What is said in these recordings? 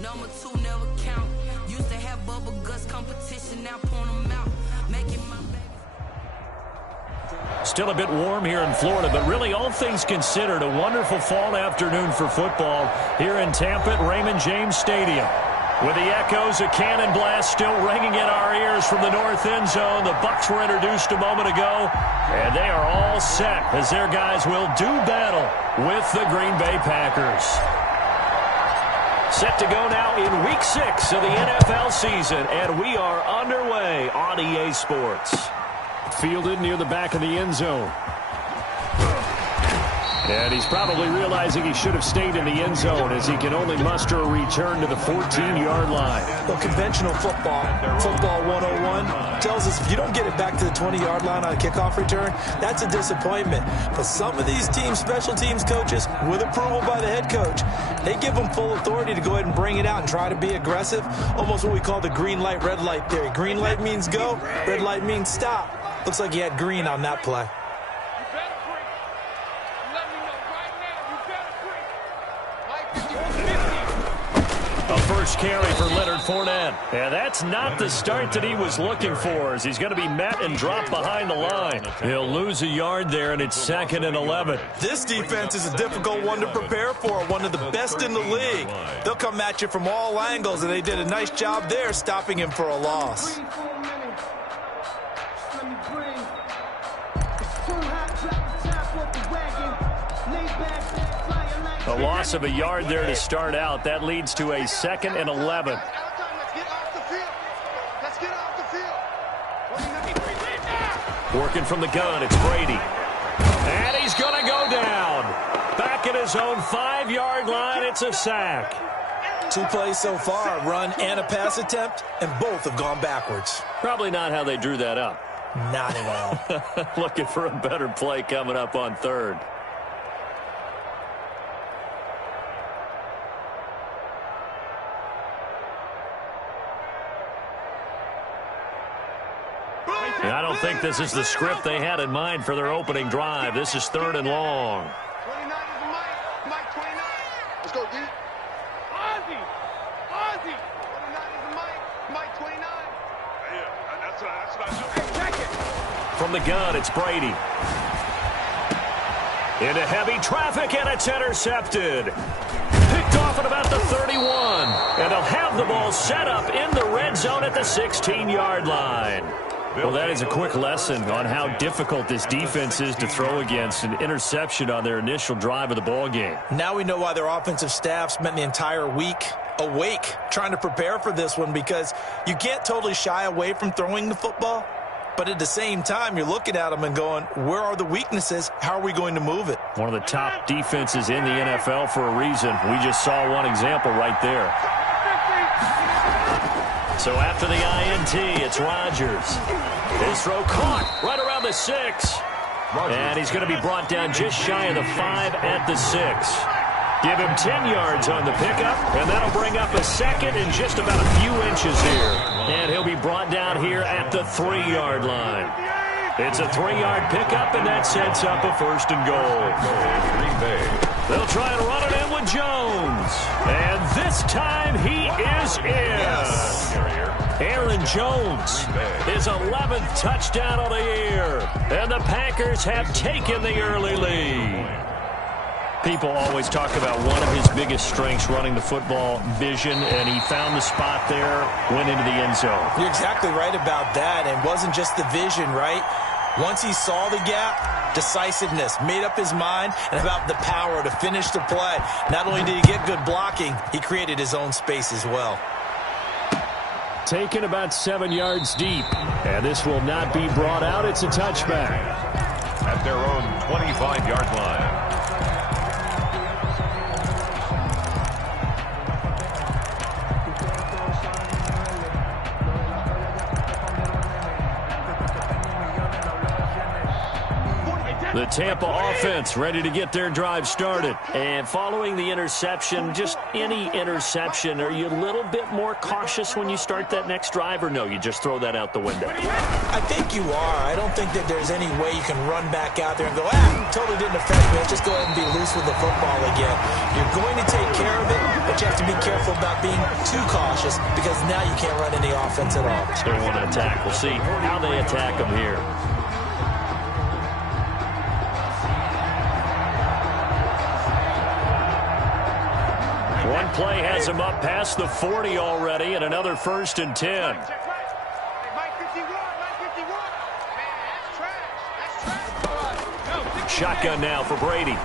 Number 2 never count. Used to have bubble guts competition, now point them out. Making my baby. Still a bit warm here in Florida, but really all things considered, a wonderful fall afternoon for football here in Tampa at Raymond James Stadium. With the echoes of cannon blast still ringing in our ears from the north end zone, the Bucks were introduced a moment ago, and they are all set as their guys will do battle with the Green Bay Packers. Set to go now in Week 6 of the NFL season, and we are underway on EA Sports. Fielded near the back of the end zone. And he's probably realizing he should have stayed in the end zone as he can only muster a return to the 14-yard line. Well, conventional football 101, tells us if you don't get it back to the 20-yard line on a kickoff return, that's a disappointment. But some of these teams, special teams coaches, with approval by the head coach, they give them full authority to go ahead and bring it out and try to be aggressive, almost what we call the green light, red light theory. Green light means go, red light means stop. Looks like he had green on that play. A first carry for Leonard Fournette. And that's not the start that he was looking for, as he's going to be met and dropped behind the line. He'll lose a yard there, and it's 2nd and 11. This defense is a difficult one to prepare for, one of the best in the league. They'll come at you from all angles, and they did a nice job there stopping him for a loss. A loss of a yard there to start out. That leads to a 2nd and 11. Working from the gun, it's Brady. And he's going to go down. Back at his own 5-yard line, it's a sack. 2 plays so far, a run and a pass attempt, and both have gone backwards. Probably not how they drew that up. Not at all. Looking for a better play coming up on 3rd. I don't think this is the script they had in mind for their opening drive. This is 3rd and long. 29 is the Mike 29. Let's go, D. Ozzy. 29 is the Mike 29. Yeah, that's what I do. Hey, check it. From the gun, it's Brady. Into heavy traffic, and it's intercepted. Picked off at about the 31. And they'll have the ball set up in the red zone at the 16-yard line. Well, that is a quick lesson on how difficult this defense is to throw against. An interception on their initial drive of the ball game. Now we know why their offensive staff spent the entire week awake trying to prepare for this one, because you can't totally shy away from throwing the football. But at the same time, you're looking at them and going, where are the weaknesses? How are we going to move it? One of the top defenses in the NFL for a reason. We just saw one example right there. So after the INT, it's Rodgers. His throw caught right around the 6. And he's going to be brought down just shy of the 5 at the 6. Give him 10 yards on the pickup, and that'll bring up a 2nd and just about a few inches here. And he'll be brought down here at the 3-yard line. It's a 3-yard pickup, and that sets up a 1st and goal. Green Bay. They'll try and run it in with Jones. And this time he is in. Yes. Aaron Jones, his 11th touchdown of the year. And the Packers have taken the early lead. People always talk about one of his biggest strengths, running the football, vision, and he found the spot there, went into the end zone. You're exactly right about that. And it wasn't just the vision, right? Once he saw the gap, decisiveness, made up his mind, and about the power to finish the play. Not only did he get good blocking, he created his own space as well. Taken about 7 yards deep, and this will not be brought out. It's a touchback. At their own 25-yard line. The Tampa offense ready to get their drive started. And following the interception, just any interception, are you a little bit more cautious when you start that next drive, or no, you just throw that out the window? I think you are. I don't think that there's any way you can run back out there and go, totally didn't affect me. Let's just go ahead and be loose with the football again. You're going to take care of it, but you have to be careful about being too cautious because now you can't run any offense at all. Still want to attack. We'll see how they attack them here. One play has him up past the 40 already, and another 1st and 10. Shotgun now for Brady.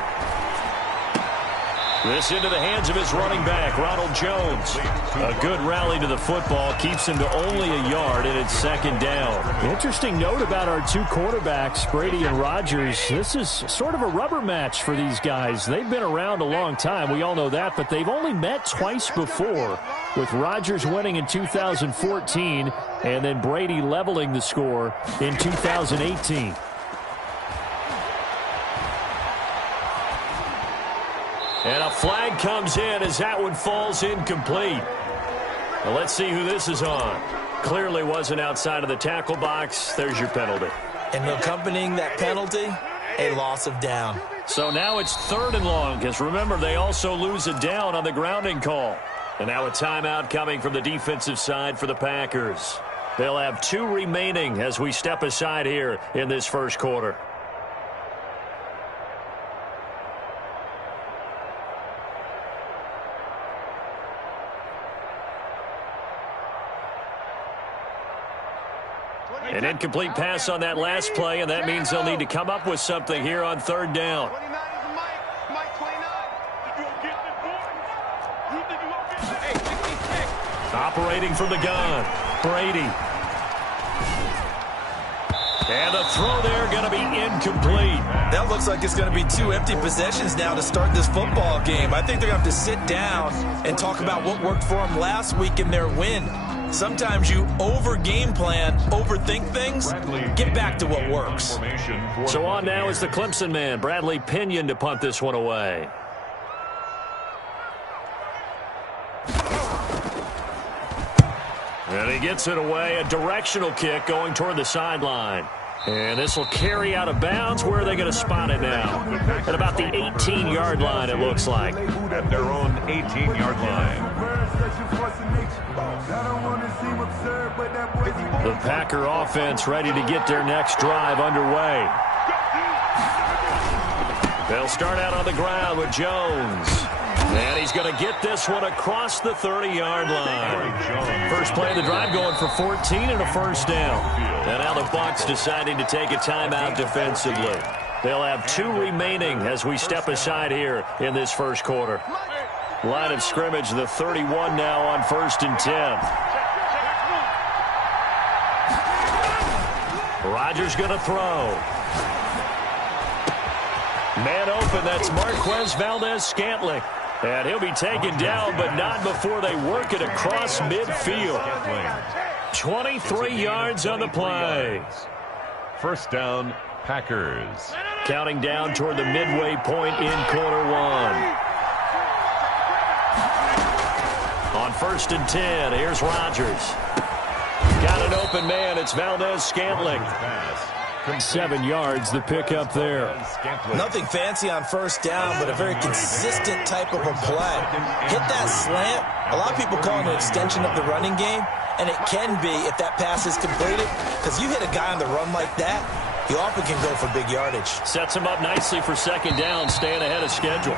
This into the hands of his running back, Ronald Jones. A good rally to the football keeps him to only a yard, and it's 2nd down. Interesting note about our two quarterbacks, Brady and Rodgers. This is sort of a rubber match for these guys. They've been around a long time. We all know that, but they've only met twice before, with Rodgers winning in 2014 and then Brady leveling the score in 2018. And a flag comes in as that one falls incomplete. Well, let's see who this is on. Clearly wasn't outside of the tackle box. There's your penalty. And accompanying that penalty, a loss of down. So now it's 3rd and long, because remember, they also lose a down on the grounding call. And now a timeout coming from the defensive side for the Packers. They'll have 2 remaining as we step aside here in this first quarter. An incomplete pass on that last play, and that means they'll need to come up with something here on 3rd down. Operating from the gun, Brady. And the throw there going to be incomplete. That looks like it's going to be 2 empty possessions now to start this football game. I think they're going to have to sit down and talk about what worked for them last week in their win. Sometimes you over-game plan, overthink things, get back to what works. So on now is the Clemson man, Bradley Pinion, to punt this one away. And he gets it away, a directional kick going toward the sideline. And this will carry out of bounds. Where are they going to spot it now? At about the 18-yard line, it looks like. At their own 18-yard line. The Packer offense ready to get their next drive underway. They'll start out on the ground with Jones. And he's going to get this one across the 30-yard line. First play of the drive going for 14 and a 1st down. And now the Bucks deciding to take a timeout defensively. They'll have 2 remaining as we step aside here in this first quarter. Line of scrimmage, the 31 now on 1st and 10. Rodgers going to throw. Man open, that's Marquez Valdez-Scantling. And he'll be taken down, but not before they work it across midfield. 23 yards on the play. 1st down, Packers. Counting down toward the midway point in quarter 1. On 1st and 10, here's Rodgers. Got an open man, it's Valdez-Scantling. 7 yards, the pickup there. Nothing fancy on 1st down, but a very consistent type of a play. Hit that slant. A lot of people call it an extension of the running game, and it can be if that pass is completed, because you hit a guy on the run like that, you often can go for big yardage. Sets him up nicely for 2nd down, staying ahead of schedule.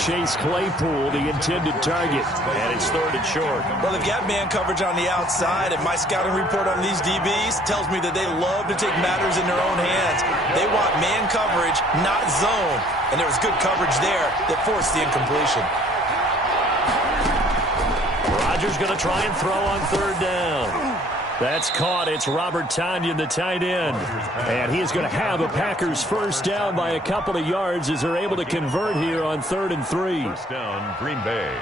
Chase Claypool, the intended target. And it's 3rd and short. Well, they've got man coverage on the outside, and my scouting report on these DBs tells me that they love to take matters in their own hands. They want man coverage, not zone. And there was good coverage there that forced the incompletion. Rodgers going to try and throw on 3rd down. That's caught. It's Robert Tonyan, the tight end. And he is going to have a Packers 1st down by a couple of yards as they're able to convert here on 3rd and 3. 1st down, Green Bay.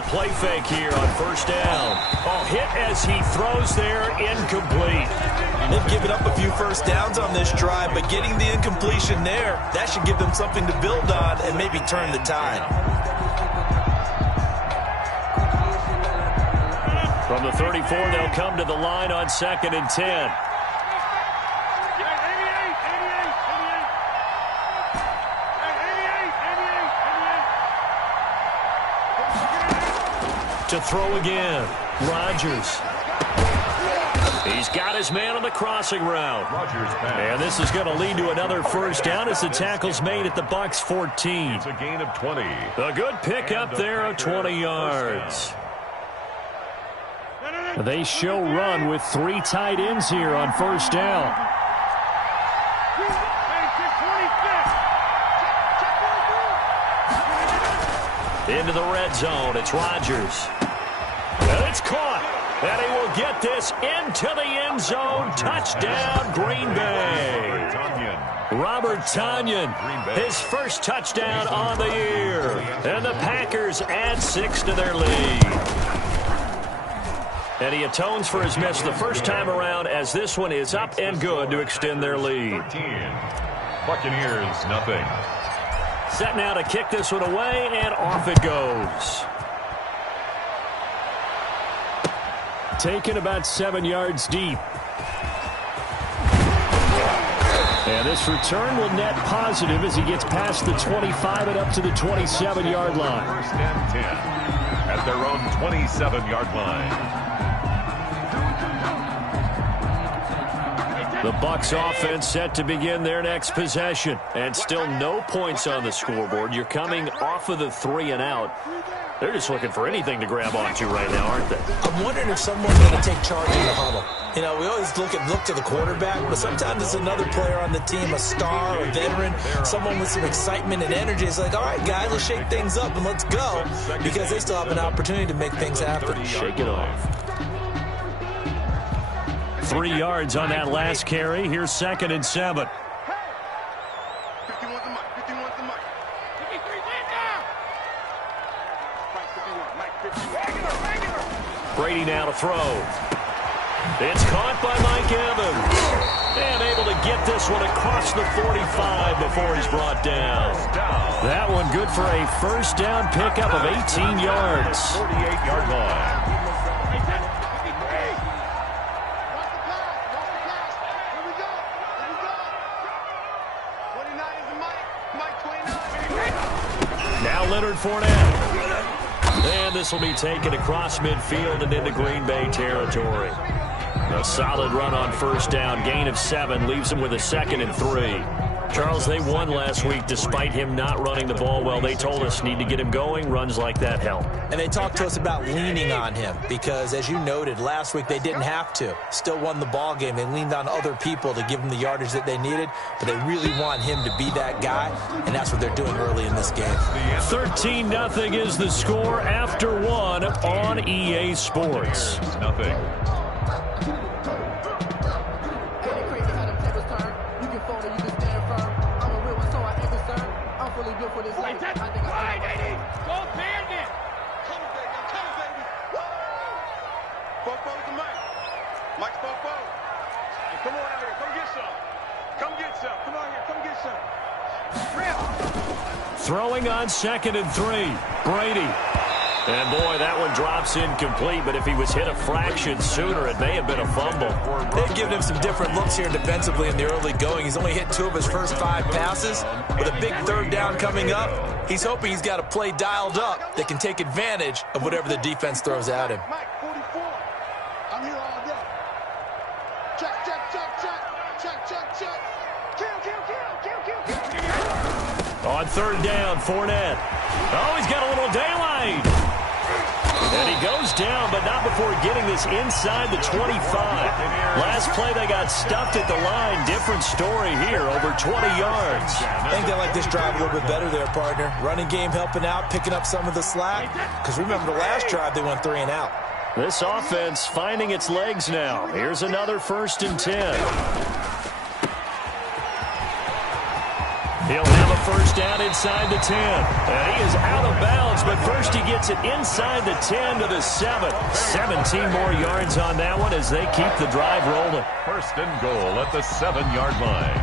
a play fake here on first down. Oh, hit as he throws there, incomplete. They've given up a few first downs on this drive, but getting the incompletion there, that should give them something to build on and maybe turn the tide. From the 34, they'll come to the line on 2nd and 10. To throw again, Rodgers. He's got his man on the crossing route. And this is going to lead to another first down as the tackle's made at the Bucks 14. It's a gain of 20. A good pickup there of 20 yards. They show run with 3 tight ends here on first down. Into the red zone, it's Rodgers. And it's caught. And he will get this into the end zone. Touchdown, Green Bay. Robert Tonyan, his first touchdown on the year. And the Packers add 6 to their lead. And he atones for his miss the first time around as this one is up and good to extend their lead. 13. Buccaneers, nothing. Set now to kick this one away, and off it goes. Taken about 7 yards deep. And this return will net positive as he gets past the 25 and up to the 27-yard line. First and 10 at their own 27-yard line. The Bucks offense set to begin their next possession. And still no points on the scoreboard. You're coming off of the 3 and out. They're just looking for anything to grab onto right now, aren't they? I'm wondering if someone's going to take charge in the huddle. You know, we always look to the quarterback, but sometimes it's another player on the team, a star, a veteran, someone with some excitement and energy. It's like, all right, guys, let's shake things up and let's go, because they still have an opportunity to make things happen. Shake it off. 3 yards on that last carry. Here's 2nd and 7. Brady now to throw. It's caught by Mike Evans. And able to get this one across the 45 before he's brought down. That one good for a first down pickup of 18 yards. 48-yard line. Now Leonard Fournette. And this will be taken across midfield and into Green Bay territory. A solid run on first down. Gain of 7 leaves him with a 2nd and 3. Charles, they won last week despite him not running the ball well. They told us need to get him going. Runs like that help. And they talked to us about leaning on him because, as you noted, last week they didn't have to. Still won the ball game. They leaned on other people to give them the yardage that they needed, but they really want him to be that guy, and that's what they're doing early in this game. 13-0 is the score after 1 on EA Sports. Nothing. Throwing on 2nd and 3. Brady. And boy, that one drops incomplete, but if he was hit a fraction sooner, it may have been a fumble. They've given him some different looks here defensively in the early going. He's only hit 2 of his first 5 passes. With a big third down coming up, he's hoping he's got a play dialed up that can take advantage of whatever the defense throws at him. Mike, 44. I'm here all day. Check, check, check, check. Check, check, check. Kill, kill, kill, kill, kill, kill. On third down, Fournette. Oh, he's got a little daylight. And he goes down, but not before getting this inside the 25. Last play, they got stuffed at the line. Different story here, over 20 yards. I think they like this drive a little bit better there, partner. Running game helping out, picking up some of the slack. Because remember, the last drive, they went 3 and out. This offense finding its legs now. Here's another 1st and 10. He'll have a first down inside the 10. And he is out of bounds, but first he gets it inside the 10 to the 7. 17 more yards on that one as they keep the drive rolling. First and goal at the 7-yard line.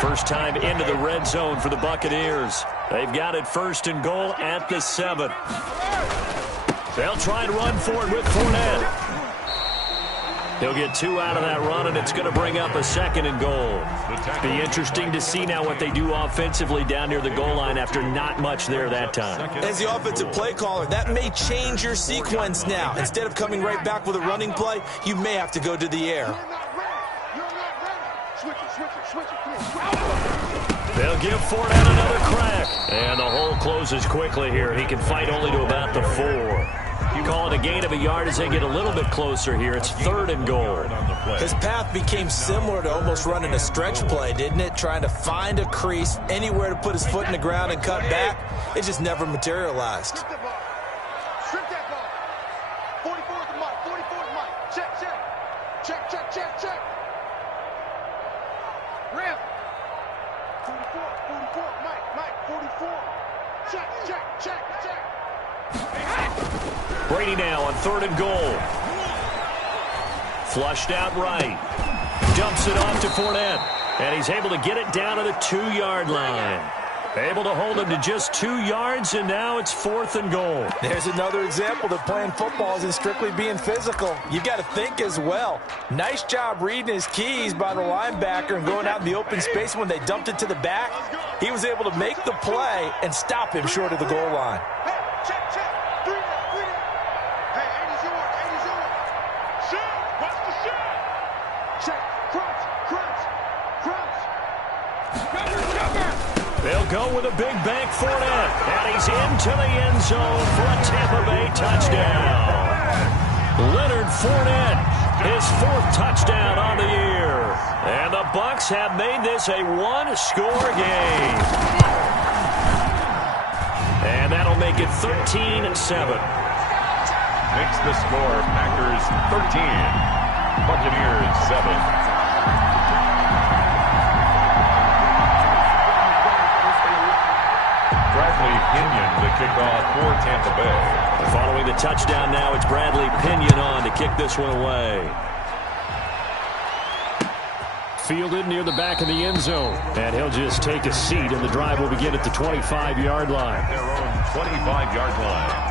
First time into the red zone for the Buccaneers. They've got it first and goal at the 7. They'll try and run for it with Fournette. He'll get 2 out of that run, and it's going to bring up a second and goal. Be interesting to see now what they do offensively down near the goal line after not much there that time. As the offensive play caller, that may change your sequence now. Instead of coming right back with a running play, you may have to go to the air. They'll give Fournette another crack. And the hole closes quickly here. He can fight only to about the 4. You call it a gain of a yard as they get a little bit closer here. It's third and goal. His path became similar to almost running a stretch play, didn't it? Trying to find a crease, anywhere to put his foot in the ground and cut back. It just never materialized. Strip that ball. 44 is the mark. 44 is the mark. Check, check. Check, check, check, check. Rim. 44, Mike, 44. Check, check, check, check. Brady now on third and goal. Flushed out right. Dumps it off to Fournette. And he's able to get it down to the 2-yard line. Able to hold him to just 2 yards, and now it's fourth and goal. There's another example that playing football isn't strictly being physical. You've got to think as well. Nice job reading his keys by the linebacker and going out in the open space. When they dumped it to the back, he was able to make the play and stop him short of the goal line. Hey, check, check. 3 down. Hey, 80's yours. Shoot. Watch the shot. Check. Crunch. They'll go with a big bank Fournette. And he's into the end zone for a Tampa Bay touchdown. Leonard Fournette, his 4th touchdown on the year. And the Bucks have made this a 1-score game. And that'll make it 13-7. Makes the score Packers 13, Buccaneers 7. Bradley Pinion the kickoff for Tampa Bay. Following the touchdown now, it's Bradley Pinion on to kick this one away. Fielded near the back of the end zone. And he'll just take a seat, and the drive will begin at the 25-yard line. Their own 25-yard line.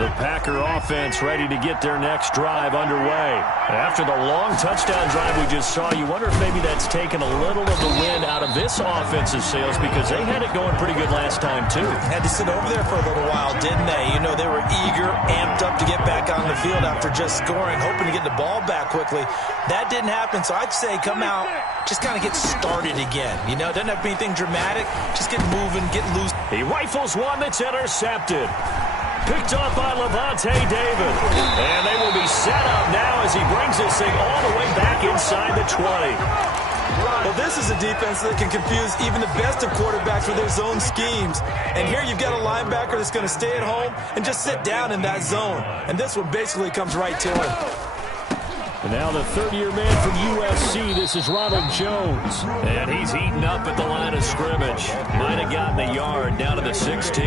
The Packer offense ready to get their next drive underway. After the long touchdown drive we just saw, you wonder if maybe that's taken a little of the wind out of this offensive sails, because they had it going pretty good last time, too. Had to sit over there for a little while, didn't they? You know, they were eager, amped up to get back on the field after just scoring, hoping to get the ball back quickly. That didn't happen, so I'd say come out, just kind of get started again. You know, it doesn't have to be anything dramatic. Just get moving, get loose. He rifles one that's intercepted. Picked up by Levante David. And they will be set up now as he brings this thing all the way back inside the 20. Well, this is a defense that can confuse even the best of quarterbacks with their zone schemes. And here you've got a linebacker that's going to stay at home and just sit down in that zone. And this one basically comes right to him. And now the third-year man from USC, this is Ronald Jones. And he's eaten up at the line of scrimmage. Might have gotten a yard down to the 16.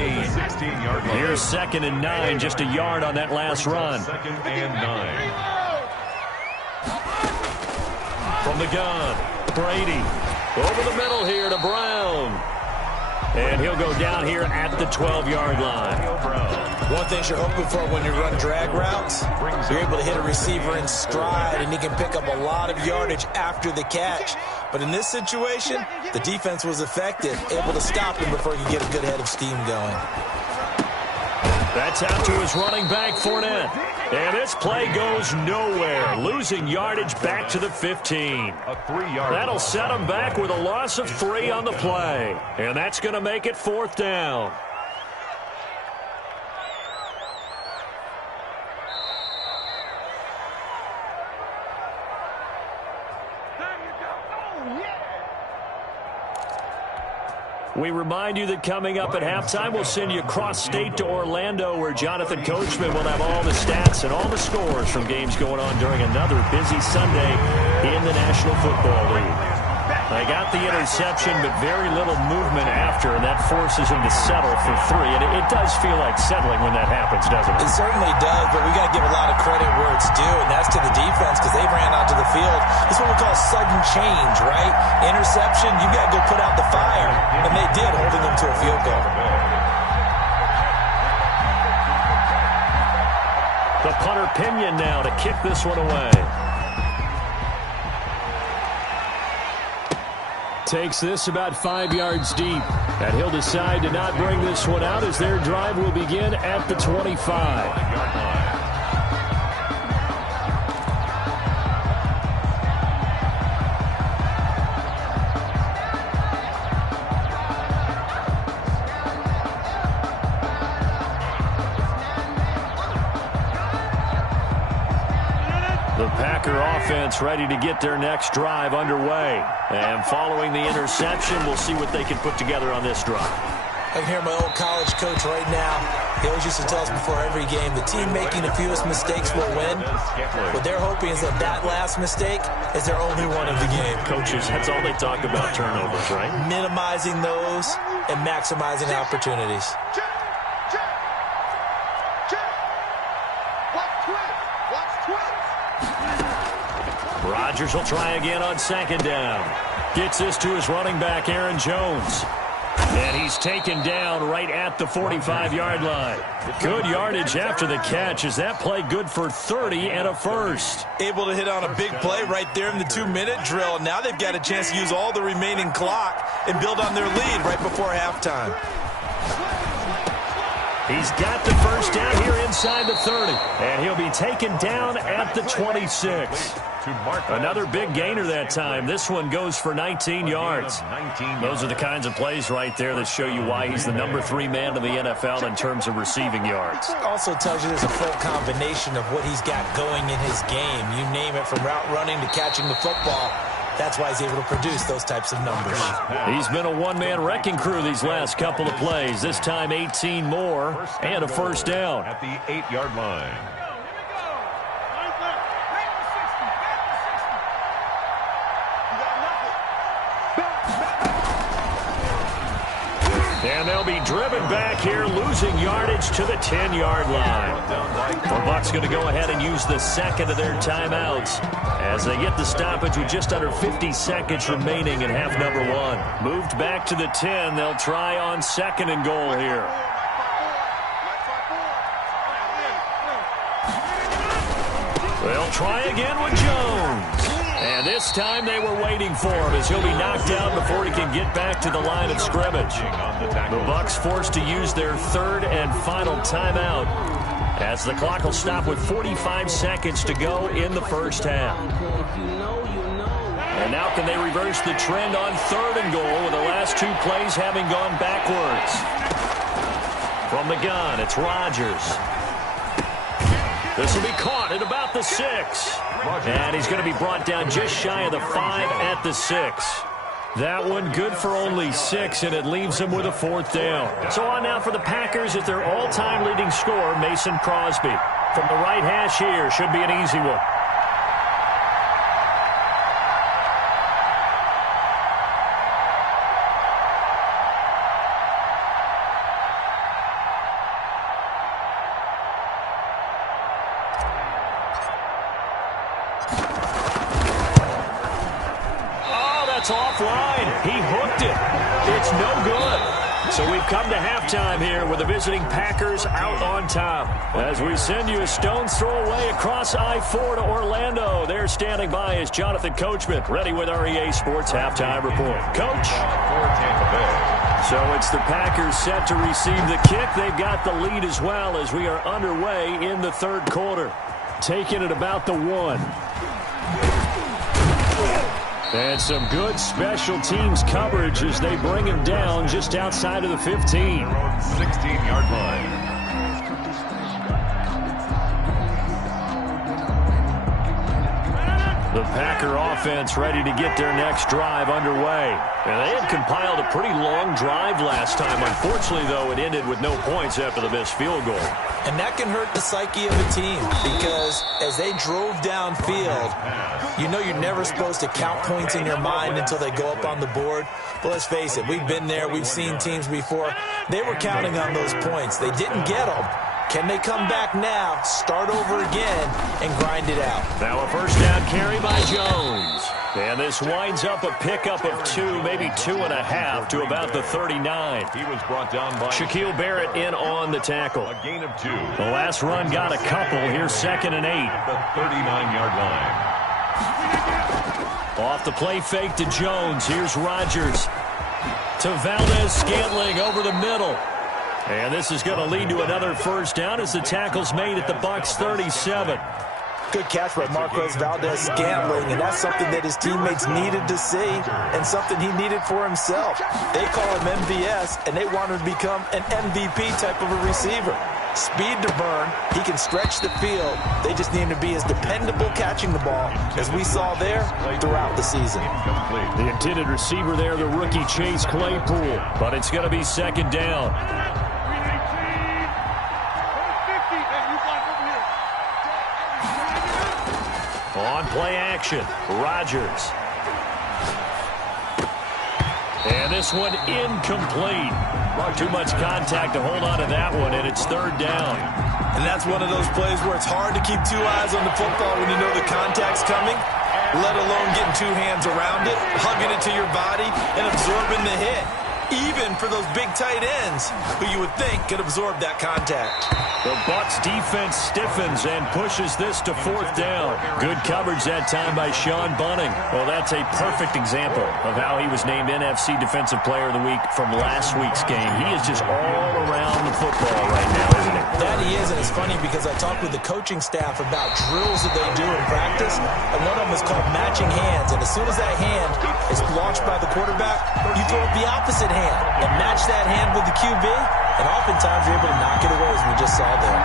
Here's 2nd and 9, just a yard on that last run. 2nd and 9. From the gun, Brady. Over the middle here to Brown. And he'll go down here at the 12-yard line. One thing you're hoping for when you run drag routes, you're able to hit a receiver in stride, and he can pick up a lot of yardage after the catch. But in this situation, the defense was effective, able to stop him before he could get a good head of steam going. That's out to his running back, Fournette. And this play goes nowhere, losing yardage back to the 15. A 3-yard. That'll set him back with a loss of 3 on the play. And that's going to make it 4th down. We remind you that coming up at halftime, we'll send you cross-state to Orlando, where Jonathan Coachman will have all the stats and all the scores from games going on during another busy Sunday in the National Football League. They got the interception, but very little movement after, and that forces him to settle for 3. And it does feel like settling when that happens, doesn't it? It certainly does, but we got to give a lot of credit where it's due, and that's to the defense because they ran onto the field. This is what we call sudden change, right? Interception, you got to go put out the fire, and they did, holding them to a field goal. The punter Pinion now to kick this one away. Takes this about 5 yards deep. And he'll decide to not bring this one out as their drive will begin at the 25. The Packer offense ready to get their next drive underway. And following the interception, we'll see what they can put together on this drive. I can hear my old college coach right now. He always used to tell us before every game, the team making the fewest mistakes will win. What they're hoping is that that last mistake is their only one of the game. Coaches, that's all they talk about, turnovers, right? Minimizing those and maximizing opportunities. Rodgers will try again on second down. Gets this to his running back, Aaron Jones. And he's taken down right at the 45-yard line. Good yardage after the catch. Is that play good for 30 and a first? Able to hit on a big play right there in the 2-minute drill. Now they've got a chance to use all the remaining clock and build on their lead right before halftime. He's got the first down here inside the 30. And he'll be taken down at the 26. Another big gainer that time. This one goes for 19 yards. Those are the kinds of plays right there that show you why he's the number 3 man in the NFL in terms of receiving yards. Also tells you there's a full combination of what he's got going in his game. You name it, from route running to catching the football. That's why he's able to produce those types of numbers. He's been a one-man wrecking crew these last couple of plays. This time 18 more and a first down. At the 8-yard line. And they'll be driven back here, losing yardage to the 10-yard line. The Bucks going to go ahead and use the second of their timeouts as they get the stoppage with just under 50 seconds remaining in half number 1. Moved back to the 10. They'll try on second and goal here. They'll try again with Jones. And this time they were waiting for him as he'll be knocked out before he can get back to the line of scrimmage. The Bucks forced to use their third and final timeout as the clock will stop with 45 seconds to go in the first half. And now can they reverse the trend on third and goal with the last 2 plays having gone backwards? From the gun, it's Rodgers. This will be caught at about the 6. And he's going to be brought down just shy of the 5 at the 6. That one good for only 6, and it leaves him with a 4th down. So on now for the Packers at their all-time leading scorer, Mason Crosby. From the right hash here, should be an easy one. Offline. He hooked it. It's no good. So we've come to halftime here with the visiting Packers out on top. As we send you a stone's throw away across I-4 to Orlando. There standing by is Jonathan Coachman, ready with our EA Sports Halftime Report. Coach? So it's the Packers set to receive the kick. They've got the lead as well as we are underway in the third quarter. Taking it about the 1. And some good special teams coverage as they bring him down just outside of the 15. 16-yard line. The Packer offense ready to get their next drive underway. And they had compiled a pretty long drive last time. Unfortunately, though, it ended with no points after the missed field goal. And that can hurt the psyche of a team because as they drove downfield, you know you're never supposed to count points in your mind until they go up on the board. But let's face it, we've been there. We've seen teams before. They were counting on those points. They didn't get them. Can they come back now, start over again, and grind it out? Now a first down carry by Jones. And this winds up a pickup of 2, maybe 2.5 to about the 39. He was brought down by Shaquille Barrett in on the tackle. a gain of 2. The last run got a couple. Here's 2nd and 8. The 39-yard line. Off the play fake to Jones. Here's Rodgers. To Valdez-Scantling over the middle. And this is going to lead to another first down as the tackle's made at the Bucks 37. Good catch by Marquez Valdez-Scantling, and that's something that his teammates needed to see and something he needed for himself. They call him MVS, and they want him to become an MVP type of a receiver. Speed to burn. He can stretch the field. They just need him to be as dependable catching the ball as we saw there throughout the season. The intended receiver there, the rookie Chase Claypool. But it's going to be 2nd down. On play action, Rodgers. And this one incomplete. Too much contact to hold on to that one, and it's 3rd down. And that's one of those plays where it's hard to keep 2 eyes on the football when you know the contact's coming, let alone getting 2 hands around it, hugging it to your body, and absorbing the hit. Even for those big tight ends who you would think could absorb that contact. The Bucks defense stiffens and pushes this to 4th down. Good coverage that time by Sean Bunting. Well, that's a perfect example of how he was named NFC Defensive Player of the Week from last week's game. He is just all around the football right now, isn't he? That he is, and it's funny because I talked with the coaching staff about drills that they do in practice, and one of them is called matching hands. And as soon as that hand is launched by the quarterback, you throw up the opposite hand and match that hand with the QB, and oftentimes you're able to knock it away, as we just saw there.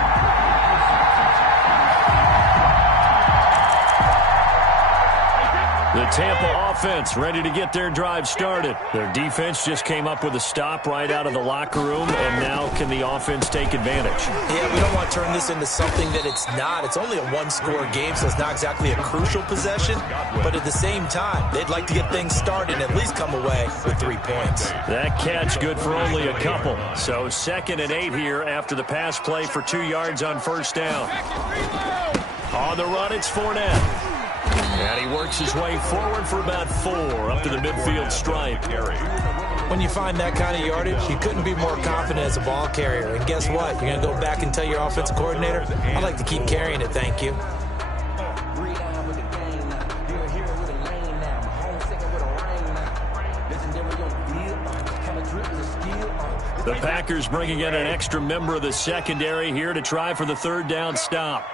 The Tampa offense ready to get their drive started. Their defense just came up with a stop right out of the locker room, and now can the offense take advantage? Yeah, we don't want to turn this into something that it's not. It's only a 1-score game, so it's not exactly a crucial possession. But at the same time, they'd like to get things started and at least come away with 3 points. That catch good for only a couple. So 2nd and 8 here after the pass play for 2 yards on first down. On the run, it's Fournette. And he works his way forward for about 4 up to the midfield stripe. When you find that kind of yardage, you couldn't be more confident as a ball carrier. And guess what? You're going to go back and tell your offensive coordinator, I'd like to keep carrying it, thank you. The Packers bringing in an extra member of the secondary here to try for the 3rd down stop.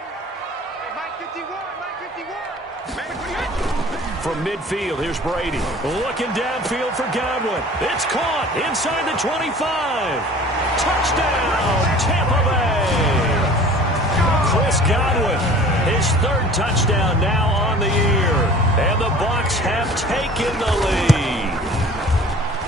From midfield, here's Brady. Looking downfield for Godwin. It's caught inside the 25. Touchdown, Tampa Bay. Chris Godwin, his 3rd touchdown now on the year. And the Bucks have taken the lead.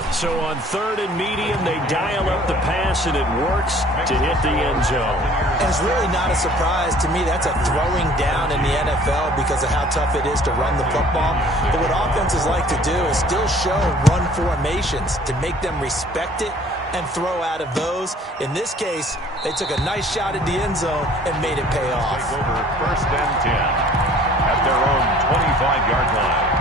So on 3rd and medium, they dial up the pass, and it works to hit the end zone. And it's really not a surprise to me. That's a throwing down in the NFL because of how tough it is to run the football. But what offenses like to do is still show run formations to make them respect it and throw out of those. In this case, they took a nice shot at the end zone and made it pay off. Take over 1st and 10 at their own 25-yard line.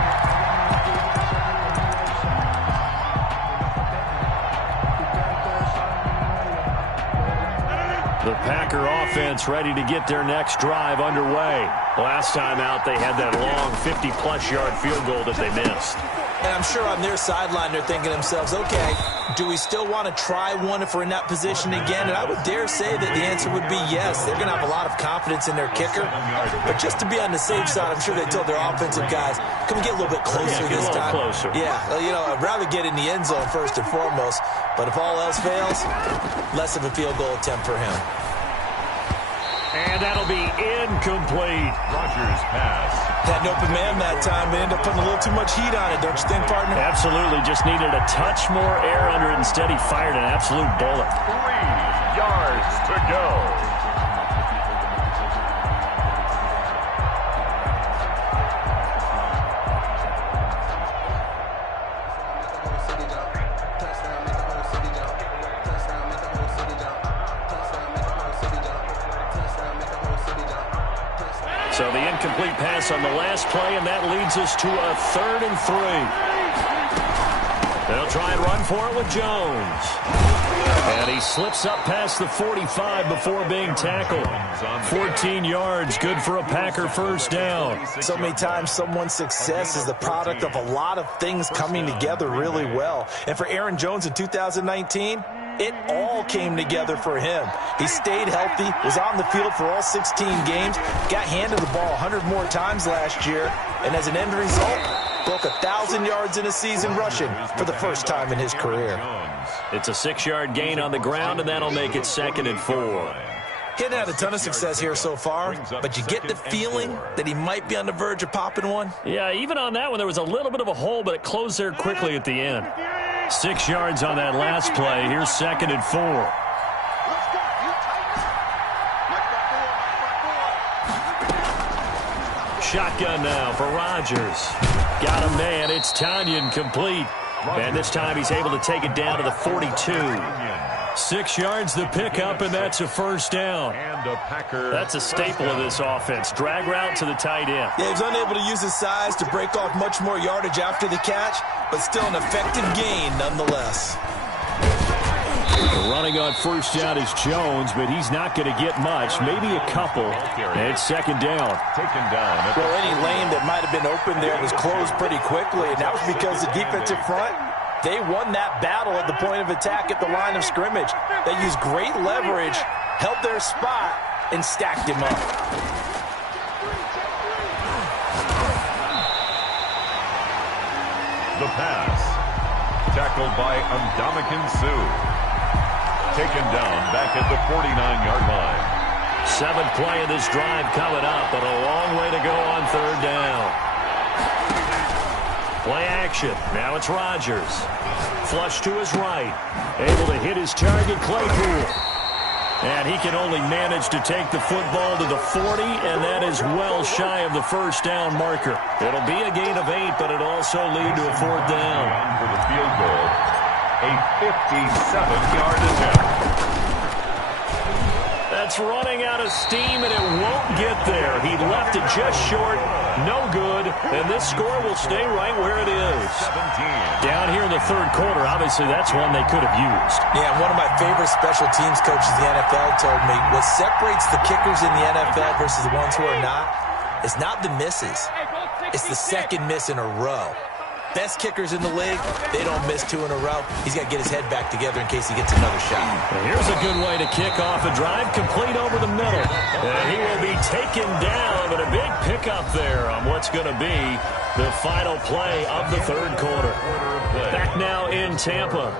The Packer offense ready to get their next drive underway. Last time out, they had that long 50-plus yard field goal that they missed. And I'm sure on their sideline they're thinking to themselves, okay, do we still want to try one if we're in that position again? And I would dare say that the answer would be yes. They're going to have a lot of confidence in their kicker. But just to be on the safe side, I'm sure they told their offensive guys, can we get a little bit closer this time? Closer. Yeah, you know, I'd rather get in the end zone first and foremost. But if all else fails, less of a field goal attempt for him. And that'll be incomplete. Rodgers pass. Had an open man that time, but ended up putting a little too much heat on it, don't you think, partner? Absolutely. Just needed a touch more air under it. Instead, he fired an absolute bullet. 3 yards to go. So the incomplete pass on the last play, and that leads us to a 3rd and 3. They'll try and run for it with Jones. And he slips up past the 45 before being tackled. 14 yards, good for a Packer first down. So many times someone's success is the product of a lot of things coming together really well. And for Aaron Jones in 2019, it all came together for him. He stayed healthy, was on the field for all 16 games, got handed the ball 100 more times last year, and as an end result, broke 1,000 yards in a season rushing for the first time in his career. It's a 6-yard gain on the ground, and that'll make it 2nd and 4. He hadn't had a ton of success here so far, but you get the feeling that he might be on the verge of popping one. Yeah, even on that one, there was a little bit of a hole, but it closed there quickly at the end. 6 yards on that last play. Here's 2nd and 4. Shotgun now for Rodgers. Got a man. It's Tanyan complete. And this time he's able to take it down to the 42. 6 yards the pickup, and that's a first down. That's a staple of this offense. Drag route to the tight end. Yeah, he was unable to use his size to break off much more yardage after the catch, but still an effective gain nonetheless. Running on first down is Jones, but he's not going to get much, maybe a couple. And it's 2nd down. Well, any lane that might have been open there was closed pretty quickly, and that was because the defensive front, they won that battle at the point of attack at the line of scrimmage. They used great leverage, held their spot, and stacked him up. The pass. Tackled by Ndamukong Suh. Taken down back at the 49-yard line. 7th play of this drive coming up, but a long way to go on 3rd down. Play action. Now it's Rodgers. Flush to his right. Able to hit his target, Claypool. And he can only manage to take the football to the 40, and that is well shy of the first down marker. It'll be a gain of 8, but it'll also lead to a 4th down. For the field goal, a 57-yard attempt. That's running out of steam, and it won't get there. He left it just short. No good. And this score will stay right where it is. 17. Down here in the 3rd quarter, obviously that's one they could have used. Yeah, one of my favorite special teams coaches in the NFL told me what separates the kickers in the NFL versus the ones who are not is not the misses. It's the second miss in a row. Best kickers in the league, they don't miss 2 in a row. He's got to get his head back together in case he gets another shot. And here's a good way to kick off a drive, complete over the middle. And he will be taken down, but a big pickup there on what's going to be the final play of the 3rd quarter. Back now in Tampa.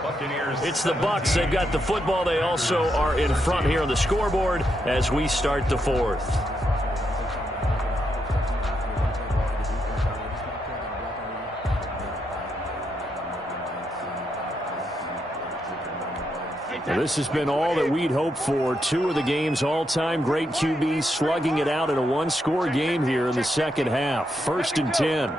It's the Bucks. They've got the football. They also are in front here on the scoreboard as we start the 4th. This has been all that we'd hoped for. 2 of the game's all-time great QBs slugging it out in a one-score game here in the second half. 1st and 10.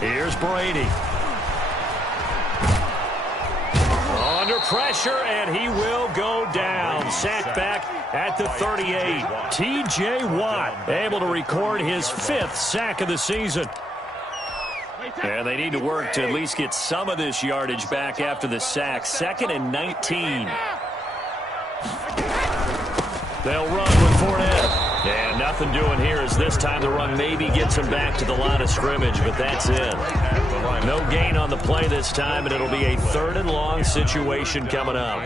Here's Brady. Under pressure, and he will go down. Sacked back at the 38. T.J. Watt able to record his 5th sack of the season. And they need to work to at least get some of this yardage back after the sack. 2nd and 19. They'll run with Fournette. And nothing doing here as this time the run maybe gets him back to the line of scrimmage, but that's it. No gain on the play this time, and it'll be a 3rd and long situation coming up.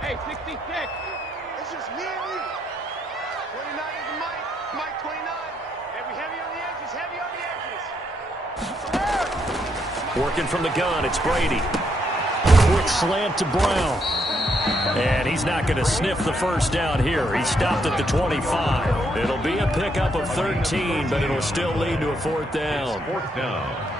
Hey, 66. It's just me and you. 29 is Mike. Mike 29. Heavy on the edges. Heavy on the edges. Working from the gun, it's Brady. Quick slant to Brown. And he's not going to sniff the first down here. He stopped at the 25. It'll be a pickup of 13, but it'll still lead to a fourth down. Fourth down.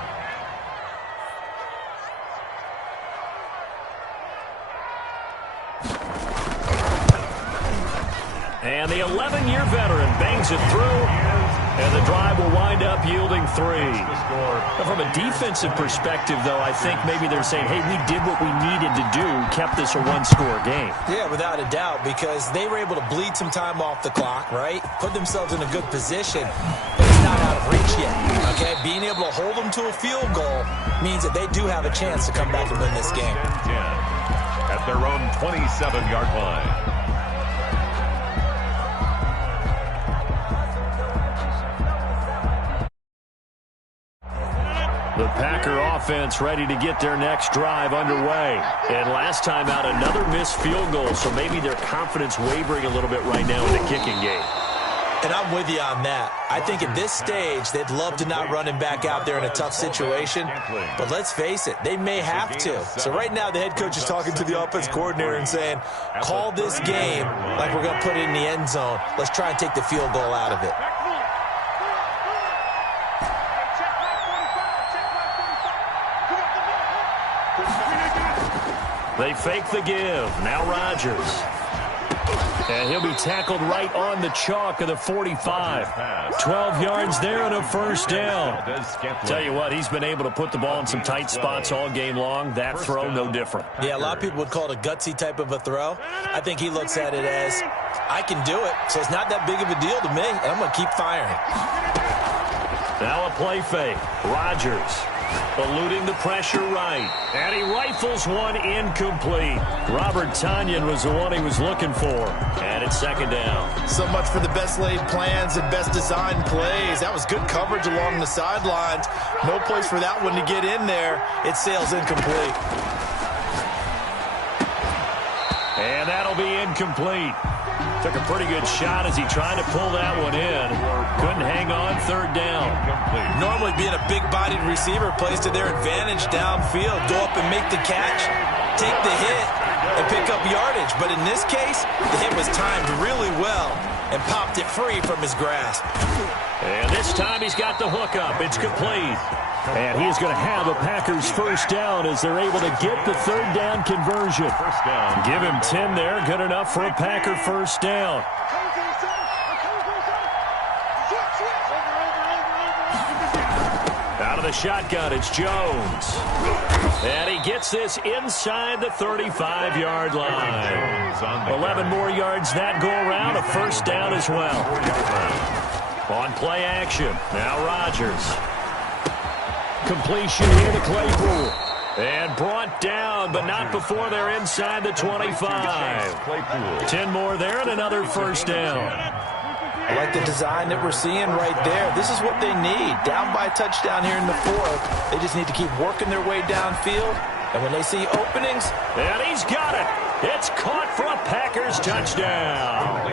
And the 11-year veteran bangs it through, and the drive will wind up yielding 3. From a defensive perspective, though, I think maybe they're saying, hey, we did what we needed to do, kept this a one-score game. Yeah, without a doubt, because they were able to bleed some time off the clock, right? Put themselves in a good position, but it's not out of reach yet, okay? Being able to hold them to a field goal means that they do have a chance to come back and win this game. 10 at their own 27-yard line. The Packer offense ready to get their next drive underway. And last time out, another missed field goal, so maybe their confidence wavering a little bit right now in the kicking game. And I'm with you on that. I think at this stage, they'd love to not run him back out there in a tough situation. But let's face it, they may have to. So right now, the head coach is talking to the offense coordinator and saying, call this game like we're going to put it in the end zone. Let's try and take the field goal out of it. They fake the give. Now Rodgers. And he'll be tackled right on the chalk of the 45. 12 yards there and a first down. Tell you what, he's been able to put the ball in some tight spots all game long. That throw, no different. Yeah, a lot of people would call it a gutsy type of a throw. I think he looks at it as, I can do it, so it's not that big of a deal to me, and I'm going to keep firing. Now a play fake. Rodgers eluding the pressure right. And he rifles one incomplete. Robert Tonyan was the one he was looking for. And it's second down. So much for the best laid plans and best designed plays. That was good coverage along the sidelines. No place for that one to get in there. It sails incomplete. And that'll be incomplete. Took a pretty good shot as he tried to pull that one in. Couldn't hang on, third down. Normally being a big-bodied receiver plays to their advantage downfield. Go up and make the catch, take the hit, and pick up yardage. But in this case, the hit was timed really well and popped it free from his grasp. And this time he's got the hook up. It's complete. And he is going to have a Packers first down as they're able to get the third down conversion. First down. Give him 10 there. Good enough for a Packer first down. Out of the shotgun, it's Jones. And he gets this inside the 35-yard line. 11 more yards that go around. A first down as well. On play action. Now Rodgers. Completion here to Claypool. And brought down, but not before they're inside the 25. 10 more there and another first down. I like the design that we're seeing right there. This is what they need. Down by a touchdown here in the fourth. They just need to keep working their way downfield. And when they see openings... And he's got it. It's caught for a Packers touchdown.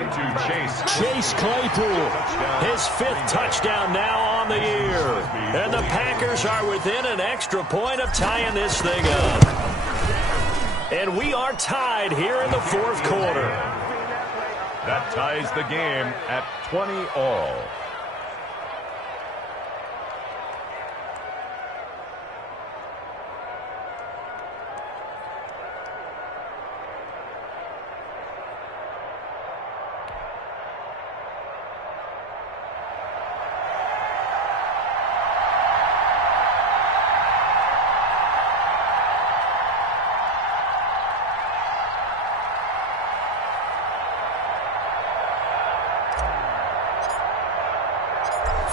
Chase Claypool, his fifth touchdown now on the year. And the Packers are within an extra point of tying this thing up. And we are tied here in the fourth quarter. That ties the game at 20 all.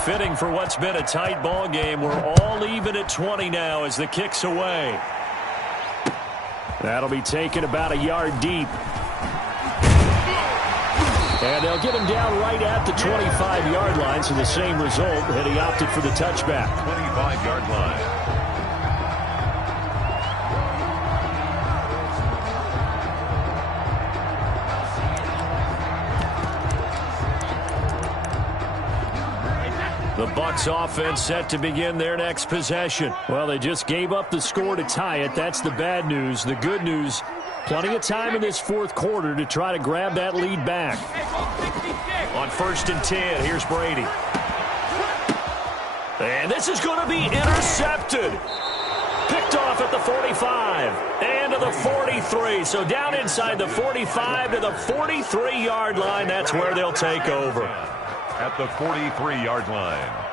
Fitting for what's been a tight ball game. We're all even at 20 now as the kick's away. That'll be taken about a yard deep. And they'll get him down right at the 25-yard line, so the same result, and he opted for the touchback. 25-yard line. The Bucks offense set to begin their next possession. Well, they just gave up the score to tie it. That's the bad news. The good news, plenty of time in this fourth quarter to try to grab that lead back. On 1st and 10, here's Brady. And this is going to be intercepted. Picked off at the 45 and to the 43. So down inside the 45 to the 43-yard line. That's where they'll take over. At the 43-yard line.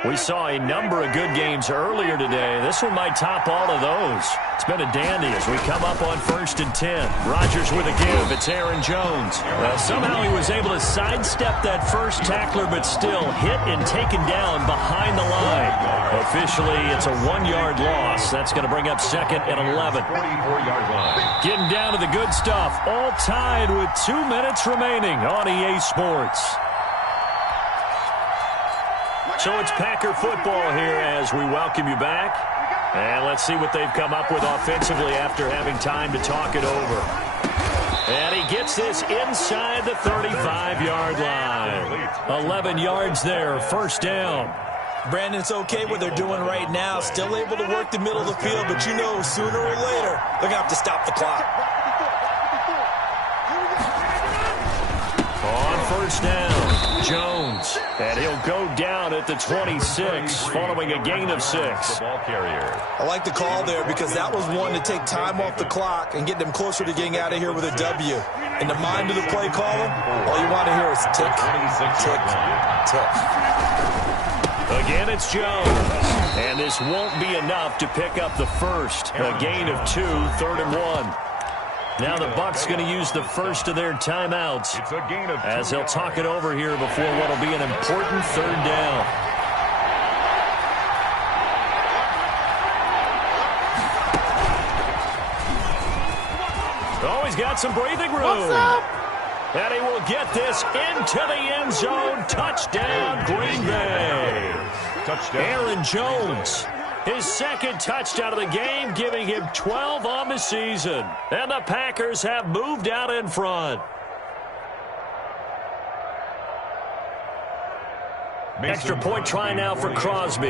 We saw a number of good games earlier today. This one might top all of those. It's been a dandy as we come up on 1st and 10. Rodgers with a give. It's Aaron Jones. Well, somehow he was able to sidestep that first tackler, but still hit and taken down behind the line. Officially, it's a 1-yard loss. That's going to bring up 2nd and 11. 44-yard line. Getting down to the good stuff. All tied with 2 minutes remaining on EA Sports. So it's Packer football here as we welcome you back. And let's see what they've come up with offensively after having time to talk it over. And he gets this inside the 35-yard line. 11 yards there, 1st down. Brandon, it's okay what they're doing right now. Still able to work the middle of the field, but you know sooner or later they're going to have to stop the clock. On 1st down, Jones. And he'll go down at the 26 following a gain of 6. The ball carrier. I like the call there because that was one to take time off the clock and get them closer to getting out of here with a W. In the mind of the play caller, all you want to hear is tick, tick, tick. Again, it's Jones. And this won't be enough to pick up the first. A gain of 2, 3rd and 1. Now the Bucks going to use the first of their timeouts It's a gain of 2 as they'll talk it over here before what will be an important 3rd down. Oh, he's got some breathing room. And he will get this into the end zone. Touchdown, Green Bay. Touchdown. Aaron Jones. His 2nd touchdown of the game, giving him 12 on the season. And the Packers have moved out in front. Extra point try now for Crosby.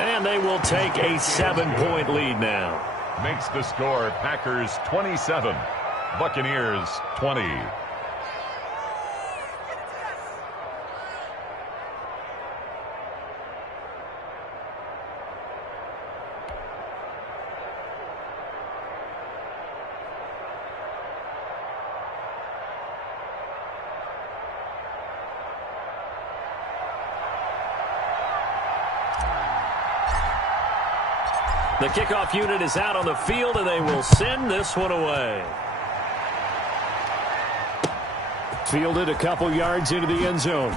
And they will take a 7-point lead now. Makes the score Packers 27. Buccaneers 20. The kickoff unit is out on the field, and they will send this one away. Fielded a couple yards into the end zone.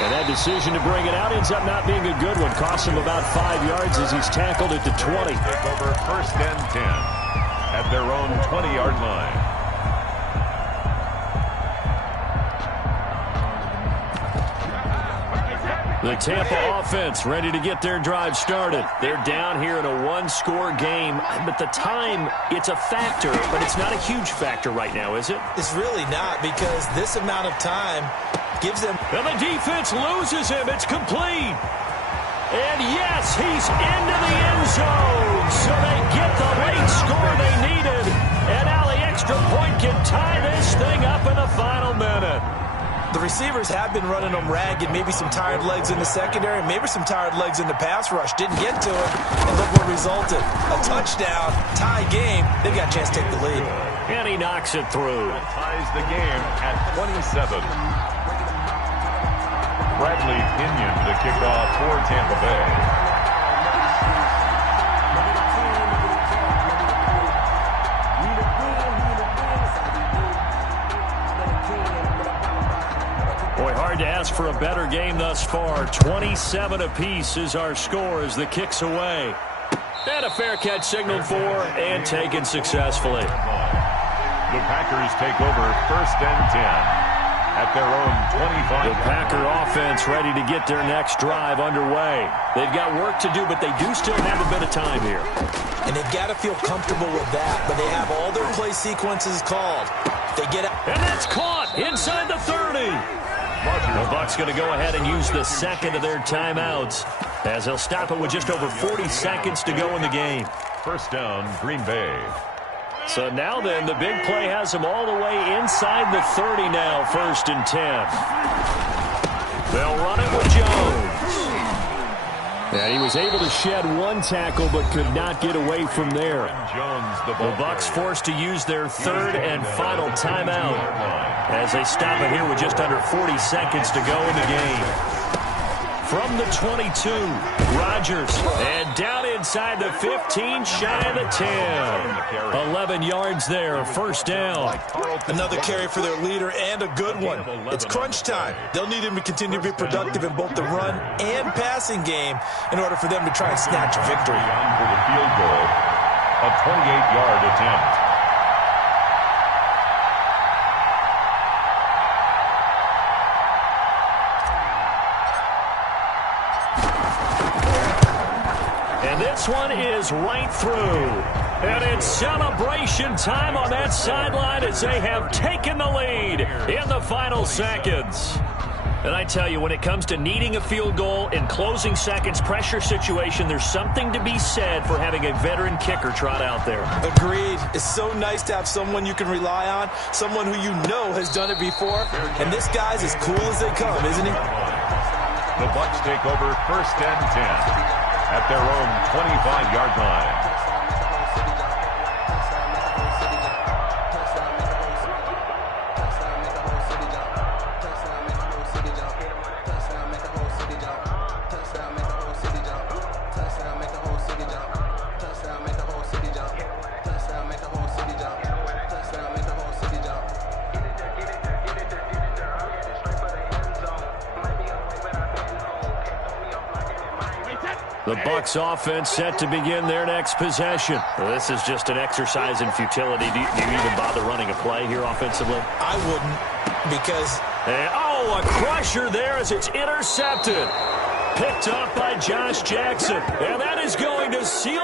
And that decision to bring it out ends up not being a good one. Costs him about 5 yards as he's tackled it to 20. Take over 1st and 10 at their own 20-yard line. The Tampa offense ready to get their drive started. They're down here in a 1-score game, but the time, it's a factor, but it's not a huge factor right now, is it? It's really not because this amount of time gives them... And the defense loses him. It's complete. And yes, he's into the end zone. So they get the late score they needed. And now the extra point can tie this thing up in the final minute. The receivers have been running them ragged, maybe some tired legs in the secondary, maybe some tired legs in the pass rush. Didn't get to it, and look what resulted. A touchdown, tie game. They've got a chance to take the lead. And he knocks it through. Ties the game at 27. Bradley Pinion to kick off for Tampa Bay. Hard to ask for a better game thus far. 27 apiece is our score as the kick's away. And a fair catch signaled for and taken successfully. The Packers take over 1st and 10. at their own 25. The Packer offense ready to get their next drive underway. They've got work to do, but they do still have a bit of time here. And they've got to feel comfortable with that, but they have all their play sequences called. They get out. And that's caught inside the 30. The Bucks going to go ahead and use the second of their timeouts as they'll stop it with just over 40 seconds to go in the game. First down, Green Bay. So now then, the big play has them all the way inside the 30 now, 1st and 10. They'll run it with Jones. And he was able to shed one tackle but could not get away from there. Jones, the Bucks forced to use their 3rd and final timeout as they stop it here with just under 40 seconds to go in the game. From the 22, Rodgers, and down inside the 15, shy of the 10. 11 yards there, 1st down. Another carry for their leader, and a good one. It's crunch time. They'll need him to continue to be productive in both the run and passing game in order for them to try and snatch a victory. For the field goal, a 28-yard attempt. This one is right through. And it's celebration time on that sideline as they have taken the lead in the final seconds. And I tell you, when it comes to needing a field goal in closing seconds pressure situation, there's something to be said for having a veteran kicker trot out there. Agreed. It's so nice to have someone you can rely on, someone who you know has done it before. And this guy's as cool as they come, isn't he? The Bucks take over 1st and 10. At their own 25-yard line. The Bucks offense set to begin their next possession. Well, this is just an exercise in futility. Do you even bother running a play here offensively? I wouldn't, because... And, a crusher there as it's intercepted. Picked up by Josh Jackson. And that is going to seal